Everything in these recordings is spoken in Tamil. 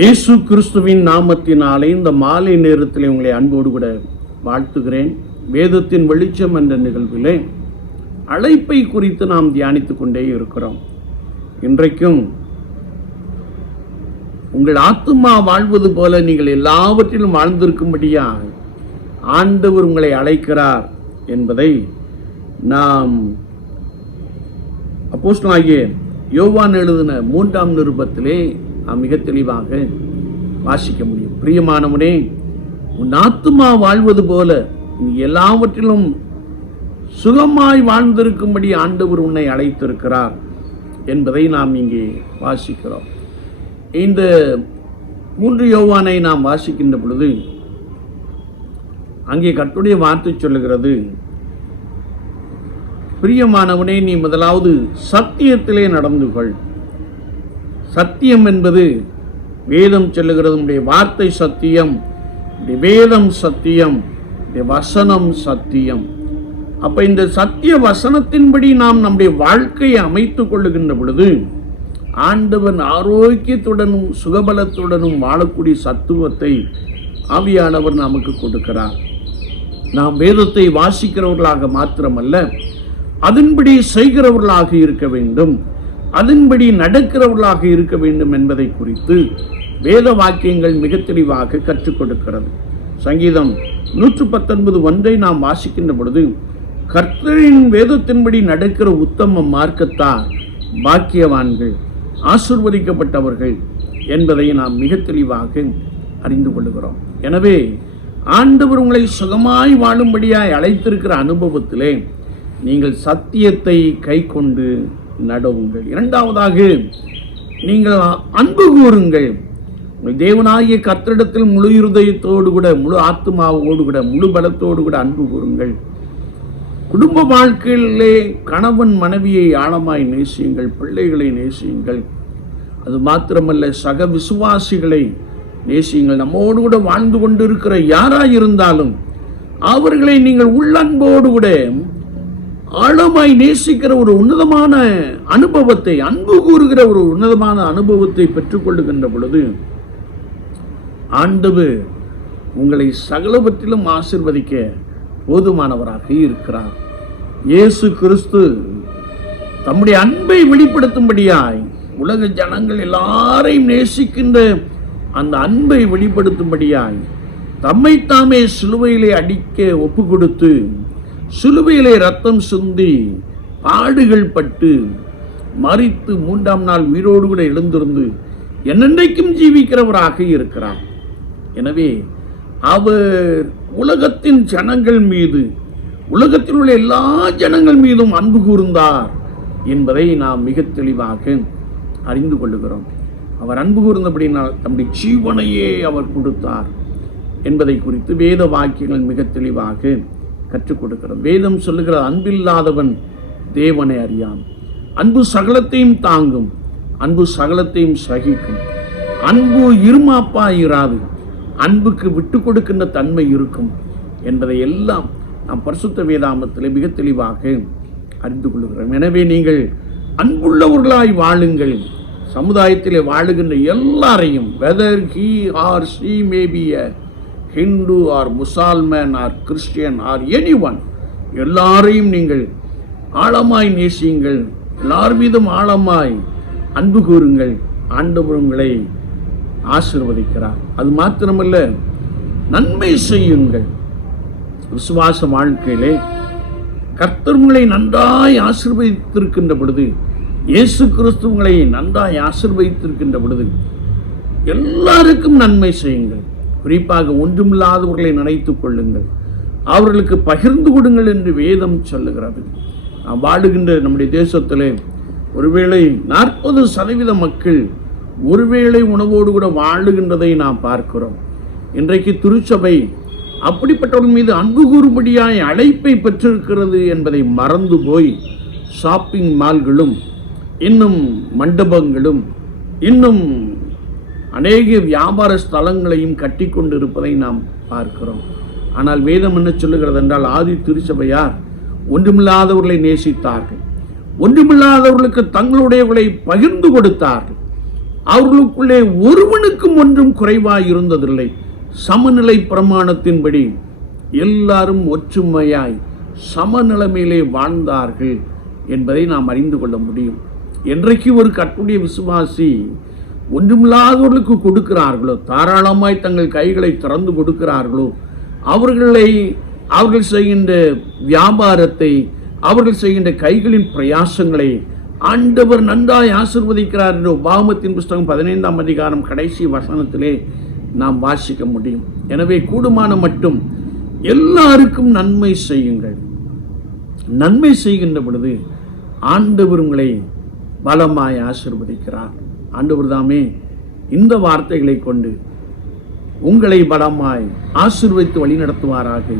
இயேசு கிறிஸ்துவின் நாமத்தினாலே இந்த மாலை நேரத்தில் உங்களை அன்போடு கூட வாழ்த்துகிறேன். வேதத்தின் வெளிச்சம் என்ற நிகழ்விலே அழைப்பை குறித்து நாம் தியானித்துக் கொண்டே இருக்கிறோம். இன்றைக்கும் உங்கள் ஆத்துமா வாழ்வது போல நீங்கள் எல்லாவற்றிலும் வாழ்ந்திருக்கும்படியாக ஆண்டவர் உங்களை அழைக்கிறார் என்பதை நாம் அப்போஸ்தலனாகிய யோவான் எழுதின 3ஆம் நிருபத்திலே நாம் மிக தெளிவாக வாசிக்க முடியும். பிரியமானவனே, உன் ஆத்துமா வாழ்வது போல நீ எல்லாவற்றிலும் சுகமாய் வாழ்ந்திருக்கும்படி ஆண்டவர் உன்னை அழைத்திருக்கிறார் என்பதை நாம் இங்கே வாசிக்கிறோம். இந்த 3 யோவானை நாம் வாசிக்கின்ற பொழுது அங்கே கர்த்தருடைய வார்த்தை சொல்லுகிறது, பிரியமானவனே, நீ முதலாவது சத்தியத்திலே நடந்து கொள். சத்தியம் என்பது வேதம் சொல்லுகிறது, உடைய வார்த்தை சத்தியம், வேதம் சத்தியம், வசனம் சத்தியம். அப்ப இந்த சத்திய வசனத்தின்படி நாம் நம்முடைய வாழ்க்கையை அமைத்துக் கொள்ளுகின்ற பொழுது ஆண்டவன் ஆரோக்கியத்துடனும் சுகபலத்துடனும் வாழக்கூடிய சத்துவத்தை ஆவியானவர் நமக்கு கொடுக்கிறார். நாம் வேதத்தை வாசிக்கிறவர்களாக மாத்திரமல்ல, அதன்படி செய்கிறவர்களாக இருக்க வேண்டும், அதன்படி நடக்கிறவர்களாக இருக்க வேண்டும் என்பதை குறித்து வேத வாக்கியங்கள் மிக தெளிவாக கற்றுக் கொடுக்கிறது. சங்கீதம் 119:1 நாம் வாசிக்கின்ற பொழுது, கர்த்தரின் வேதத்தின்படி நடக்கிற உத்தம மார்க்கத்தார் பாக்கியவான்கள், ஆசீர்வதிக்கப்பட்டவர்கள் என்பதை நாம் மிக தெளிவாக அறிந்து கொள்கிறோம். எனவே ஆண்டவர் உங்களை சுகமாய் வாழும்படியாய் அழைத்திருக்கிற அனுபவத்திலே நீங்கள் சத்தியத்தை கை கொண்டு நடவுங்கள். இரண்டாவதாக, நீங்கள் அன்பு கூறுங்கள். உங்கள் தேவனாகிய கர்த்தரிடத்தில் முழு இருதயத்தோடு கூட, முழு ஆத்துமாவோடு கூட, முழு பலத்தோடு கூட அன்பு கூறுங்கள். குடும்ப வாழ்க்கையிலே கணவன் மனைவியை ஆழமாய் நேசியுங்கள், பிள்ளைகளை நேசியுங்கள். அது மாத்திரமல்ல, சக விசுவாசிகளை நேசியுங்கள். நம்மோடு கூட வாழ்ந்து கொண்டிருக்கிற யாராயிருந்தாலும் அவர்களை நீங்கள் உள்ளன்போடு கூட ஆழமாய் நேசிக்கிற ஒரு உன்னதமான அனுபவத்தை, அன்பு கூறுகிற ஒரு உன்னதமான அனுபவத்தை பெற்றுக்கொள்ளுகின்ற பொழுது ஆண்டவர் உங்களை சகலவற்றிலும் ஆசீர்வதிக்க போதுமானவராக இருக்கிறார். இயேசு கிறிஸ்து தம்முடைய அன்பை வெளிப்படுத்தும்படியாய் உலக ஜனங்கள் எல்லாரையும் நேசிக்கின்ற அந்த அன்பை வெளிப்படுத்தும்படியாய் தம்மைத்தாமே சிலுவையிலே அடிக்க ஒப்பு கொடுத்து, சிலுவையிலே ரத்தம் சிந்தி, பாடுகள் பட்டு, மரித்து 3ஆம் நாள் உயிரோடு கூட எழுந்திருந்து என்னென்றைக்கும் ஜீவிக்கிறவராக இருக்கிறார். எனவே அவர் உலகத்தின் ஜனங்கள் மீது, உலகத்தில் உள்ள எல்லா ஜனங்கள் மீதும் அன்பு கூர்ந்தார் என்பதை நாம் மிக தெளிவாக அறிந்து கொள்ளுகிறோம். அவர் அன்பு கூர்ந்தபடினால் தம்முடைய ஜீவனையே அவர் கொடுத்தார் என்பதை குறித்து வேத வாக்கியங்கள் மிக தெளிவாக கற்றுக் கொடுக்கிறது. வேதம் சொல்லுகிற, அன்பில்லாதவன் தேவனை அறியான். அன்பு சகலத்தையும் தாங்கும், அன்பு சகலத்தையும் சகிக்கும், அன்பு இருமாப்பாயிராது, அன்புக்கு விட்டு கொடுக்கின்ற தன்மை இருக்கும் என்பதை எல்லாம் நாம் பரிசுத்த வேதாமத்தில் மிக தெளிவாக அறிந்து கொள்கிறோம். எனவே நீங்கள் அன்புள்ளவர்களாய் வாழுங்கள். சமுதாயத்திலே வாழுகின்ற எல்லாரையும், whether he or she may be a Hindu or Musalman or Christian or anyone, எல்லாரையும் நீங்கள் ஆழமாய் நேசியுங்கள், எல்லார் மீதும் ஆழமாய் அன்பு கூறுங்கள். ஆண்டவர் உங்களை ஆசீர்வதிக்கிறார். அது மாத்திரமல்ல, நன்மை செய்யுங்கள். விசுவாச வாழ்க்கையிலே கர்த்தர் உங்களை நன்றாய் ஆசீர்வதித்திருக்கின்ற பொழுது, இயேசு கிறிஸ்து உங்களை நன்றாய் ஆசீர்வதித்திருக்கின்ற பொழுது எல்லாருக்கும் நன்மை செய்யுங்கள். குறிப்பாக ஒன்றுமில்லாதவர்களை நினைத்துக் கொள்ளுங்கள், அவர்களுக்கு பகிர்ந்து கொடுங்கள் என்று வேதம் சொல்லுகிறது. நாம் வாழுகின்ற நம்முடைய தேசத்திலே ஒருவேளை 40% மக்கள் ஒருவேளை உணவோடு கூட வாழுகின்றதை நாம் பார்க்கிறோம். இன்றைக்கு திருச்சபை அப்படிப்பட்டவர்கள் மீது அன்பு கூறும்படியாய் அழைப்பை பெற்றிருக்கிறது என்பதை மறந்து போய் ஷாப்பிங் மால்களும், இன்னும் மண்டபங்களும், இன்னும் அநேக வியாபார ஸ்தலங்களையும் கட்டி கொண்டு இருப்பதை நாம் பார்க்கிறோம். ஆனால் வேதம் என்ன சொல்லுகிறது என்றால், ஆதி திருச்சபையார் ஒன்றுமில்லாதவர்களை நேசித்தார்கள், ஒன்றுமில்லாதவர்களுக்கு தங்களுடையவர்களை பகிர்ந்து கொடுத்தார்கள். அவர்களுக்குள்ளே ஒருவனுக்கும் ஒன்றும் குறைவாய் இருந்ததில்லை. சமநிலை பிரமாணத்தின்படி எல்லாரும் ஒற்றுமையாய் சமநிலைமையிலே வாழ்ந்தார்கள் என்பதை நாம் அறிந்து கொள்ள முடியும். என்றைக்கு ஒரு கர்த்தருடைய விசுவாசி ஒன்றுமில்லாதவர்களுக்கு கொடுக்கிறார்களோ, தாராளமாய் தங்கள் கைகளை திறந்து கொடுக்கிறார்களோ, அவர்கள் செய்கின்ற வியாபாரத்தை, அவர்கள் செய்கின்ற கைகளின் பிரயாசங்களை ஆண்டவர் நன்றாய் ஆசீர்வதிக்கிறார் என்று உபாகமத்தின் புஸ்தகம் 15ஆம் அதிகாரம் கடைசி வசனத்திலே நாம் வாசிக்க முடியும். எனவே கூடுமான மட்டும் எல்லாருக்கும் நன்மை செய்யுங்கள். நன்மை செய்கின்ற பொழுது ஆண்டவர் உங்களை பலமாய் ஆசீர்வதிக்கிறார். ஆண்டவர் தாமே இந்த வார்த்தைகளை கொண்டு உங்களை பலமாய் ஆசீர்வதித்து வழி நடத்துவாராக.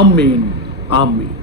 ஆமேன், ஆமேன்.